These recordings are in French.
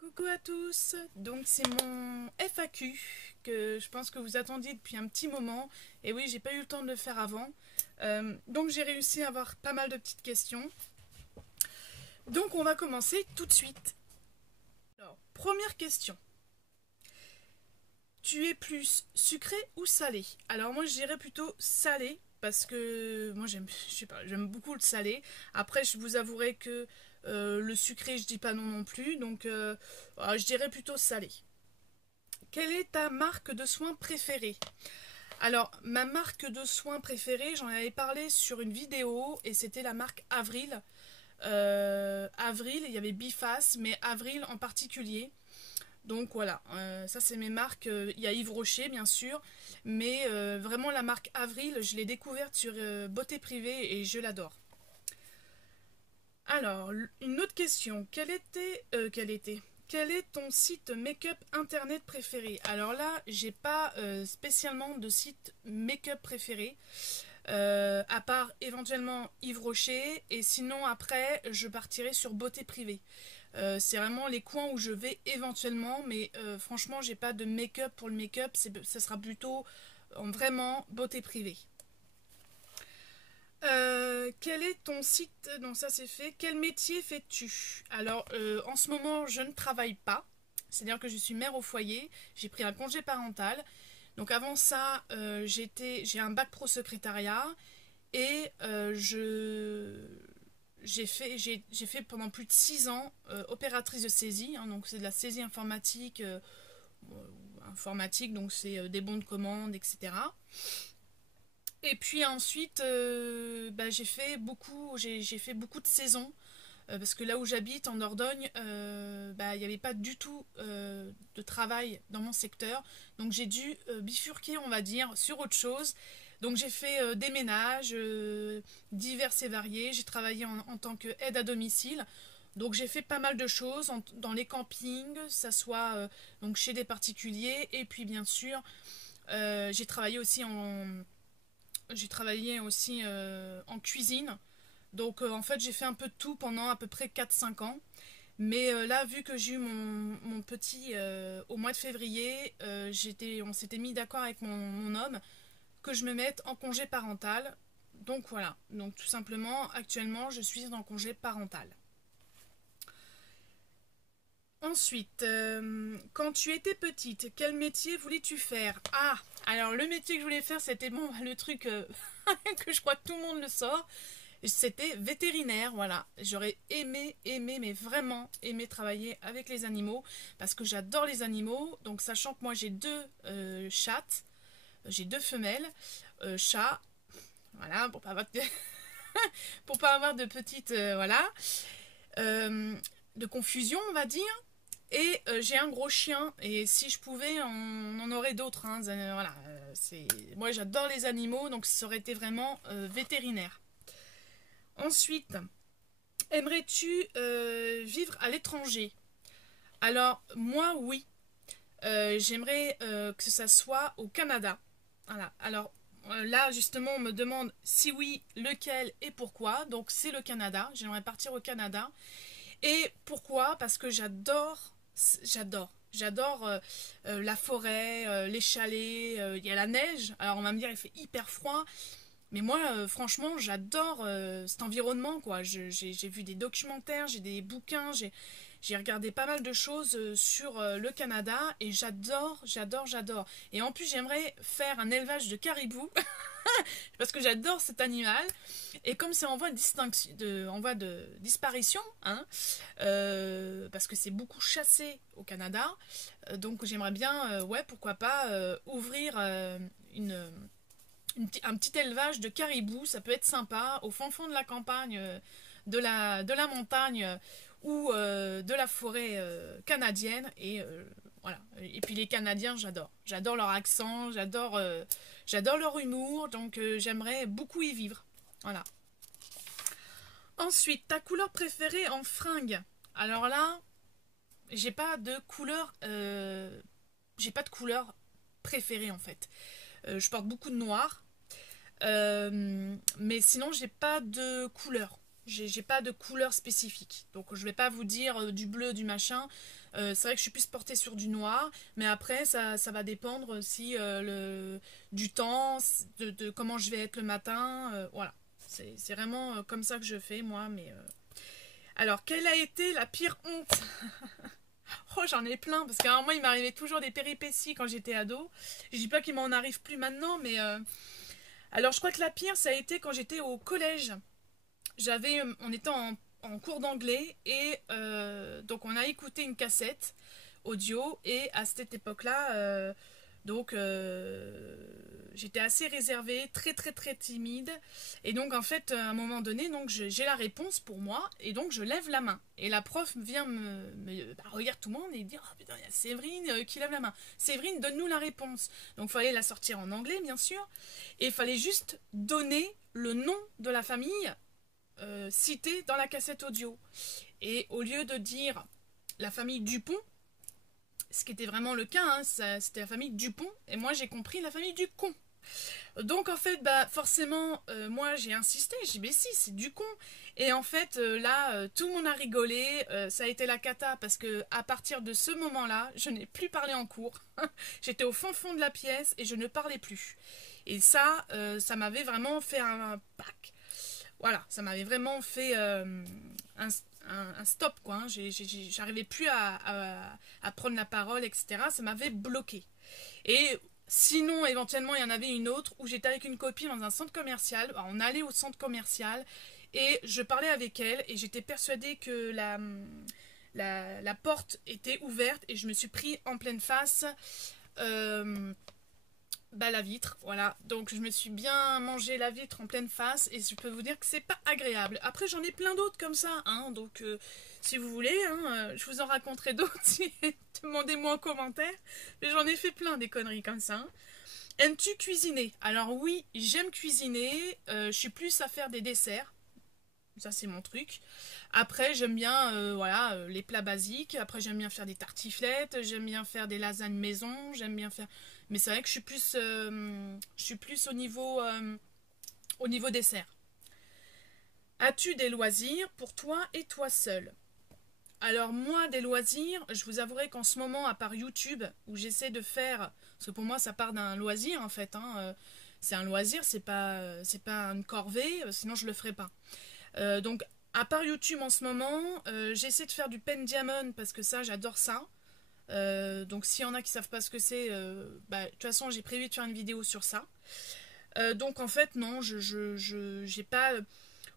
Coucou à tous, donc c'est mon FAQ que je pense que vous attendiez depuis un petit moment. Et oui, j'ai pas eu le temps de le faire avant. Donc j'ai réussi à avoir pas mal de petites questions. Donc on va commencer tout de suite. Alors, première question. Tu es plus sucré ou salé? Alors moi je dirais plutôt salé parce que moi j'aime, je sais pas, j'aime beaucoup le salé. Après je vous avouerai que le sucré je dis pas non non plus, donc voilà, je dirais plutôt salé. Quelle est ta marque de soins préférée? Alors ma marque de soins préférée, j'en avais parlé sur une vidéo et c'était la marque Avril. Avril, il y avait Biface, mais Avril en particulier. Donc voilà, ça c'est mes marques. Il y a Yves Rocher bien sûr, mais vraiment la marque Avril, je l'ai découverte sur Beauté Privée et je l'adore. Alors, une autre question. Quel est ton site make-up internet préféré? Alors là, j'ai pas spécialement de site make-up préféré. À part éventuellement Yves Rocher, et sinon après je partirai sur Beauté Privée. C'est vraiment les coins où je vais éventuellement, mais franchement j'ai pas de make-up pour le make-up, ça sera plutôt vraiment Beauté Privée. Quel est ton site? Donc ça c'est fait. Quel métier fais-tu? Alors en ce moment je ne travaille pas, c'est-à-dire que je suis mère au foyer, j'ai pris un congé parental. Donc avant ça, j'ai un bac pro secrétariat et j'ai fait pendant plus de 6 ans opératrice de saisie, hein, donc c'est de la saisie informatique, donc c'est des bons de commande, etc. Et puis ensuite, j'ai fait beaucoup de saisons parce que là où j'habite en Dordogne, il n'y avait pas du tout de travail dans mon secteur, donc j'ai dû bifurquer, on va dire, sur autre chose. Donc j'ai fait des ménages divers et variés, j'ai travaillé en tant qu'aide à domicile, donc j'ai fait pas mal de choses dans les campings, ça soit donc chez des particuliers, et puis bien sûr j'ai travaillé aussi en cuisine. Donc en fait j'ai fait un peu de tout pendant à peu près 4-5 ans. Mais là vu que j'ai eu mon petit au mois de février, on s'était mis d'accord avec mon homme que je me mette en congé parental. Donc voilà, donc tout simplement actuellement je suis en congé parental. Ensuite, quand tu étais petite, quel métier voulais-tu faire? Ah, alors le métier que je voulais faire c'était bon, le truc que je crois que tout le monde le sort. C'était vétérinaire, voilà. J'aurais aimé, mais vraiment aimé travailler avec les animaux parce que j'adore les animaux. Donc, sachant que moi j'ai deux chattes, j'ai deux femelles, chats, voilà, pour pas avoir de petites, voilà, euh, de confusion, on va dire. Et j'ai un gros chien, et si je pouvais, on en aurait d'autres. Hein, voilà, moi j'adore les animaux, donc ça aurait été vraiment vétérinaire. Ensuite, aimerais-tu vivre à l'étranger? Alors, moi, oui. J'aimerais que ça soit au Canada. Voilà. Alors, là, justement, on me demande si oui, lequel et pourquoi. Donc, c'est le Canada. J'aimerais partir au Canada. Et pourquoi? Parce que j'adore la forêt, les chalets, il y a la neige. Alors, on va me dire, il fait hyper froid. Mais moi, franchement, j'adore cet environnement, quoi. J'ai vu des documentaires, j'ai des bouquins, j'ai regardé pas mal de choses sur le Canada et j'adore. Et en plus, j'aimerais faire un élevage de caribou parce que j'adore cet animal. Et comme c'est en voie de disparition, hein, parce que c'est beaucoup chassé au Canada, donc j'aimerais bien, ouais, pourquoi pas, ouvrir un petit élevage de caribous, ça peut être sympa, au fond de la campagne, de la montagne ou de la forêt canadienne. Et voilà. Et puis les Canadiens, j'adore. J'adore leur accent, j'adore leur humour, donc j'aimerais beaucoup y vivre. Voilà. Ensuite, ta couleur préférée en fringues. Alors là, j'ai pas de couleur, j'ai pas de couleur préférée en fait. Je porte beaucoup de noir. Mais sinon, j'ai pas de couleur. J'ai pas de couleur spécifique. Donc je vais pas vous dire du bleu, du machin. C'est vrai que je suis plus portée sur du noir, mais après ça va dépendre aussi du temps, de comment je vais être le matin. Voilà. C'est vraiment comme ça que je fais moi. Mais alors, quelle a été la pire honte? Oh, j'en ai plein, parce qu'à un moment il m'arrivait toujours des péripéties quand j'étais ado. Je dis pas qu'il m'en arrive plus maintenant, mais alors je crois que la pire ça a été quand j'étais au collège. On était en cours d'anglais et donc on a écouté une cassette audio et à cette époque-là, j'étais assez réservée, très très très timide et donc en fait à un moment donné donc j'ai la réponse pour moi et donc je lève la main et la prof vient regarde tout le monde et dit oh putain il y a Séverine qui lève la main. Séverine donne-nous la réponse. Donc il fallait la sortir en anglais bien sûr et il fallait juste donner le nom de la famille cité dans la cassette audio. Et au lieu de dire la famille Dupont, ce qui était vraiment le cas, hein, c'était la famille Dupont, et moi j'ai compris la famille Ducon. Donc en fait, forcément, moi j'ai insisté, j'ai dit mais si, c'est Ducon. Et en fait, là, tout le monde a rigolé, ça a été la cata, parce que à partir de ce moment-là, je n'ai plus parlé en cours. J'étais au fond de la pièce et je ne parlais plus. Et ça m'avait vraiment fait un pack. Voilà, ça m'avait vraiment fait un stop, quoi. Hein. J'arrivais plus à prendre la parole, etc. Ça m'avait bloqué. Et sinon, éventuellement, il y en avait une autre où j'étais avec une copine dans un centre commercial. Alors, on allait au centre commercial et je parlais avec elle et j'étais persuadée que la porte était ouverte et je me suis pris en pleine face la vitre, voilà. Donc je me suis bien mangé la vitre en pleine face et je peux vous dire que c'est pas agréable. Après j'en ai plein d'autres comme ça, hein. Donc si vous voulez, hein, je vous en raconterai d'autres. Demandez-moi en commentaire. Mais j'en ai fait plein des conneries comme ça. Hein. Aimes-tu cuisiner? Alors oui, j'aime cuisiner. Je suis plus à faire des desserts. Ça c'est mon truc. Après j'aime bien les plats basiques. Après j'aime bien faire des tartiflettes. J'aime bien faire des lasagnes maison. J'aime bien faire... Mais c'est vrai que je suis plus au niveau dessert. As-tu des loisirs pour toi et toi seul? Alors moi, des loisirs, je vous avouerai qu'en ce moment, à part YouTube, où j'essaie de faire... Parce que pour moi, ça part d'un loisir, en fait. Hein, c'est un loisir, c'est pas une corvée, sinon je le ferais pas. Donc, à part YouTube en ce moment, j'essaie de faire du pen diamond, parce que ça, j'adore ça. Donc s'il y en a qui savent pas ce que c'est, de toute façon j'ai prévu de faire une vidéo sur ça. Donc en fait non, j'ai pas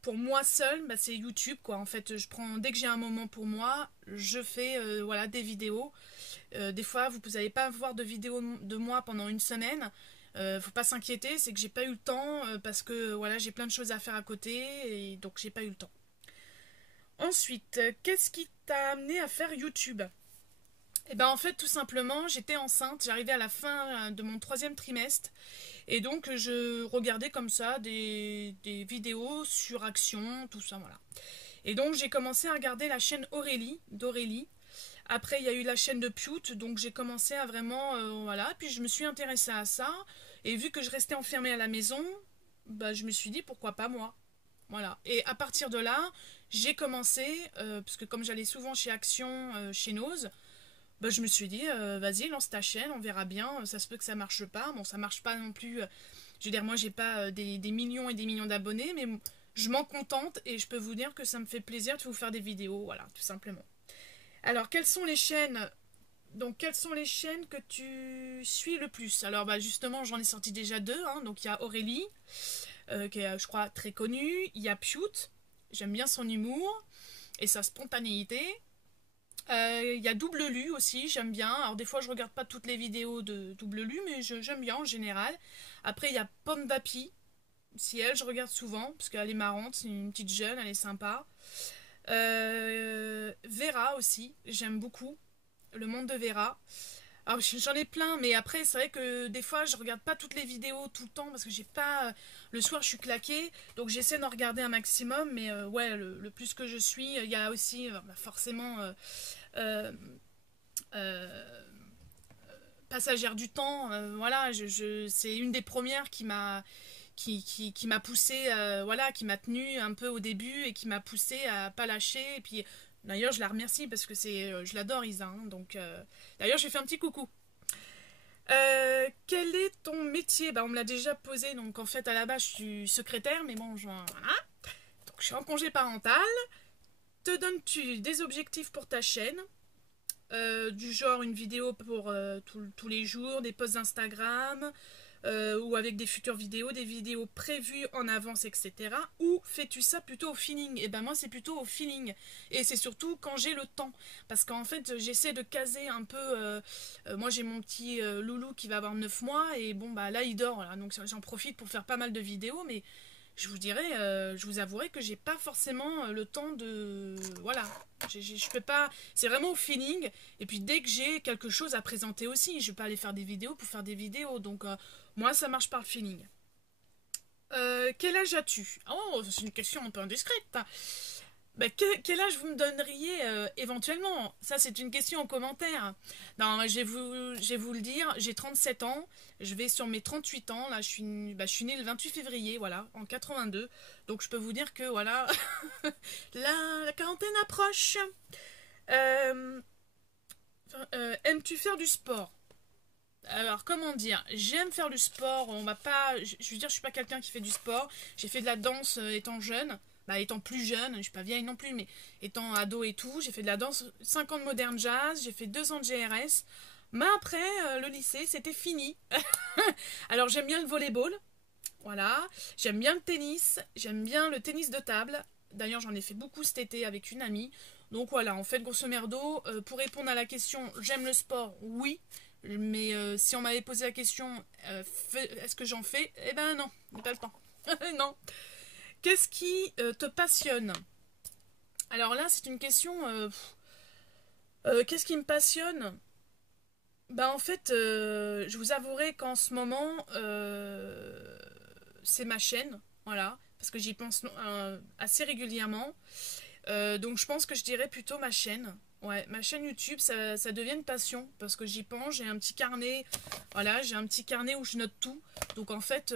pour moi seule, c'est YouTube quoi. En fait je prends dès que j'ai un moment pour moi, je fais des vidéos. Des fois vous n'allez pas voir de vidéo de moi pendant une semaine. Faut pas s'inquiéter, c'est que j'ai pas eu le temps parce que voilà j'ai plein de choses à faire à côté et donc j'ai pas eu le temps. Ensuite, qu'est-ce qui t'a amené à faire YouTube? Et ben en fait tout simplement j'étais enceinte, j'arrivais à la fin de mon 3e trimestre et donc je regardais comme ça des vidéos sur Action, tout ça voilà. Et donc j'ai commencé à regarder la chaîne d'Aurélie. Après il y a eu la chaîne de Pute, donc j'ai commencé à vraiment puis je me suis intéressée à ça et vu que je restais enfermée à la maison, je me suis dit pourquoi pas moi. Voilà. Et à partir de là, j'ai commencé, parce que comme j'allais souvent chez Action, chez Nose, je me suis dit, vas-y, lance ta chaîne, on verra bien, ça se peut que ça marche pas. Bon, ça marche pas non plus. Je veux dire, moi, j'ai pas des millions et des millions d'abonnés, mais je m'en contente et je peux vous dire que ça me fait plaisir de vous faire des vidéos, voilà, tout simplement. Alors, quelles sont les chaînes que tu suis le plus? Alors, justement, j'en ai sorti déjà 2. Hein. Donc, il y a Aurélie, qui est, je crois, très connue. Il y a Pute, j'aime bien son humour et sa spontanéité. Il y a Double Lu aussi, j'aime bien. Alors des fois je regarde pas toutes les vidéos de Double Lu, mais j'aime bien en général. Après il y a Pomme d'Api. Si elle, je regarde souvent, parce qu'elle est marrante, c'est une petite jeune, elle est sympa. Vera aussi, j'aime beaucoup. Le monde de Vera. Alors j'en ai plein, mais après c'est vrai que des fois je regarde pas toutes les vidéos tout le temps parce que j'ai pas. Le soir je suis claquée, donc j'essaie d'en regarder un maximum, mais le plus que je suis, il y a aussi forcément. Passagère du temps, voilà, c'est une des premières qui m'a qui m'a poussé, voilà, qui m'a tenu un peu au début et qui m'a poussé à pas lâcher. Et puis d'ailleurs je la remercie parce que je l'adore Isa, hein, donc d'ailleurs je lui fais un petit coucou. Quel est ton métier? Bah, on me l'a déjà posé, donc en fait à la base je suis secrétaire, mais bon, voilà. Donc je suis en congé parental. Te donnes-tu des objectifs pour ta chaîne? Du genre une vidéo pour tous les jours, des posts Instagram, ou avec des futures vidéos, des vidéos prévues en avance, etc. Ou fais-tu ça plutôt au feeling? Et ben moi c'est plutôt au feeling. Et c'est surtout quand j'ai le temps. Parce qu'en fait j'essaie de caser un peu... moi j'ai mon petit loulou qui va avoir 9 mois et bon bah là il dort. Là, donc j'en profite pour faire pas mal de vidéos, mais je vous dirais, je vous avouerai que j'ai pas forcément le temps de... Voilà, je peux pas... C'est vraiment au feeling. Et puis dès que j'ai quelque chose à présenter aussi, je vais pas aller faire des vidéos pour faire des vidéos. Donc moi ça marche par le feeling. Quel âge as-tu? Oh, c'est une question un peu indiscrète. Bah, quel âge vous me donneriez éventuellement? Ça, c'est une question en commentaire. Non, je vais vous le dire, j'ai 37 ans, je vais sur mes 38 ans, là, je suis née le 28 février, voilà, en 82. Donc, je peux vous dire que, voilà, la quarantaine approche. Aimes-tu faire du sport? Alors, comment dire? J'aime faire du sport, on m'a pas... Je veux dire, je suis pas quelqu'un qui fait du sport. J'ai fait de la danse étant jeune. Bah, étant plus jeune, je suis pas vieille non plus, mais étant ado et tout, j'ai fait de la danse, 5 ans de modern jazz, j'ai fait 2 ans de GRS. Mais après, le lycée, c'était fini. Alors, j'aime bien le volleyball, voilà. J'aime bien le tennis, j'aime bien le tennis de table. D'ailleurs, j'en ai fait beaucoup cet été avec une amie. Donc voilà, en fait, grosso merdo, pour répondre à la question, j'aime le sport, oui. Mais si on m'avait posé la question, est-ce que j'en fais? Eh ben non, j'ai pas le temps. Non. Qu'est-ce qui te passionne? Alors là, c'est une question... qu'est-ce qui me passionne? Bah en fait, je vous avouerai qu'en ce moment, c'est ma chaîne, voilà, parce que j'y pense assez régulièrement. Donc je pense que je dirais plutôt ma chaîne. Ouais, ma chaîne YouTube, ça devient une passion, parce que j'y pense, j'ai un petit carnet, voilà, j'ai un petit carnet où je note tout. Donc en fait,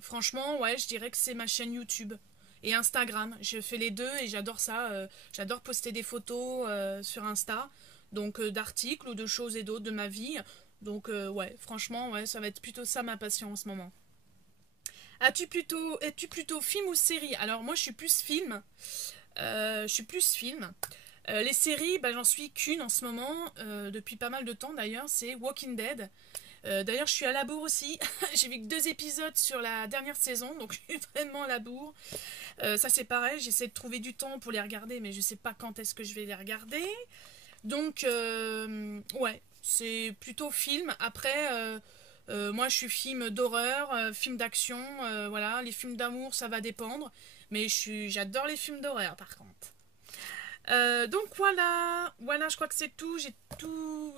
franchement, ouais, je dirais que c'est ma chaîne YouTube. Et Instagram, je fais les deux et j'adore ça. J'adore poster des photos sur Insta, donc d'articles ou de choses et d'autres de ma vie. Donc ouais, franchement, ouais, ça va être plutôt ça ma passion en ce moment. Es-tu plutôt film ou série? Alors moi, je suis plus film. Je suis plus film. Les séries, bah, j'en suis qu'une en ce moment, depuis pas mal de temps d'ailleurs, c'est Walking Dead. D'ailleurs, je suis à la bourre aussi. J'ai vu que 2 épisodes sur la dernière saison, donc je suis vraiment à la bourre. Ça, c'est pareil, j'essaie de trouver du temps pour les regarder, mais je sais pas quand est-ce que je vais les regarder. Donc, ouais, c'est plutôt film. Après, moi, je suis film d'horreur, film d'action, voilà. Les films d'amour, ça va dépendre. Mais j'adore les films d'horreur, par contre. Donc voilà, je crois que c'est tout.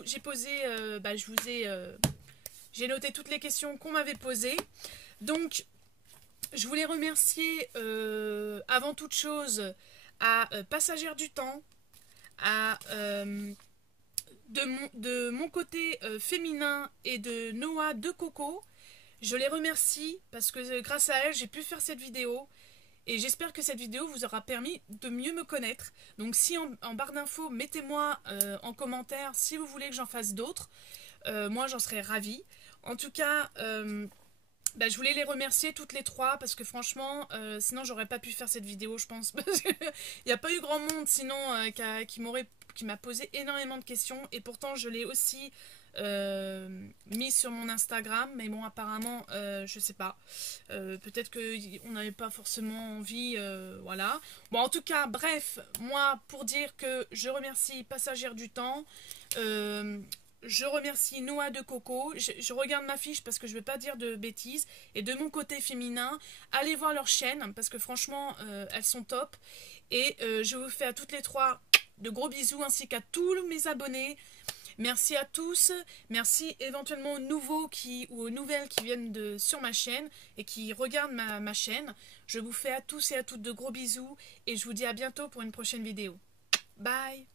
J'ai posé, j'ai noté toutes les questions qu'on m'avait posées. Donc, je voulais remercier avant toute chose à Passagère du Temps, à de mon côté féminin et de Noah de Coco. Je les remercie parce que grâce à elle, j'ai pu faire cette vidéo. Et j'espère que cette vidéo vous aura permis de mieux me connaître. Donc si en barre d'infos, mettez-moi en commentaire si vous voulez que j'en fasse d'autres. Moi, j'en serais ravie. En tout cas, bah, je voulais les remercier toutes les trois parce que franchement, sinon j'aurais pas pu faire cette vidéo, je pense. Il n'y a pas eu grand monde sinon qui m'a posé énormément de questions. Et pourtant, je l'ai aussi mis sur mon Instagram, mais bon, apparemment, je sais pas. Peut-être qu'on n'avait pas forcément envie, voilà. Bon, en tout cas, bref, moi, pour dire que je remercie Passagère du Temps, je remercie Noah de Coco. Je regarde ma fiche parce que je ne veux pas dire de bêtises. Et de mon côté féminin, allez voir leur chaîne parce que franchement, elles sont top. Et je vous fais à toutes les trois de gros bisous ainsi qu'à tous mes abonnés. Merci à tous. Merci éventuellement aux nouveaux ou aux nouvelles qui viennent sur ma chaîne et qui regardent ma chaîne. Je vous fais à tous et à toutes de gros bisous et je vous dis à bientôt pour une prochaine vidéo. Bye!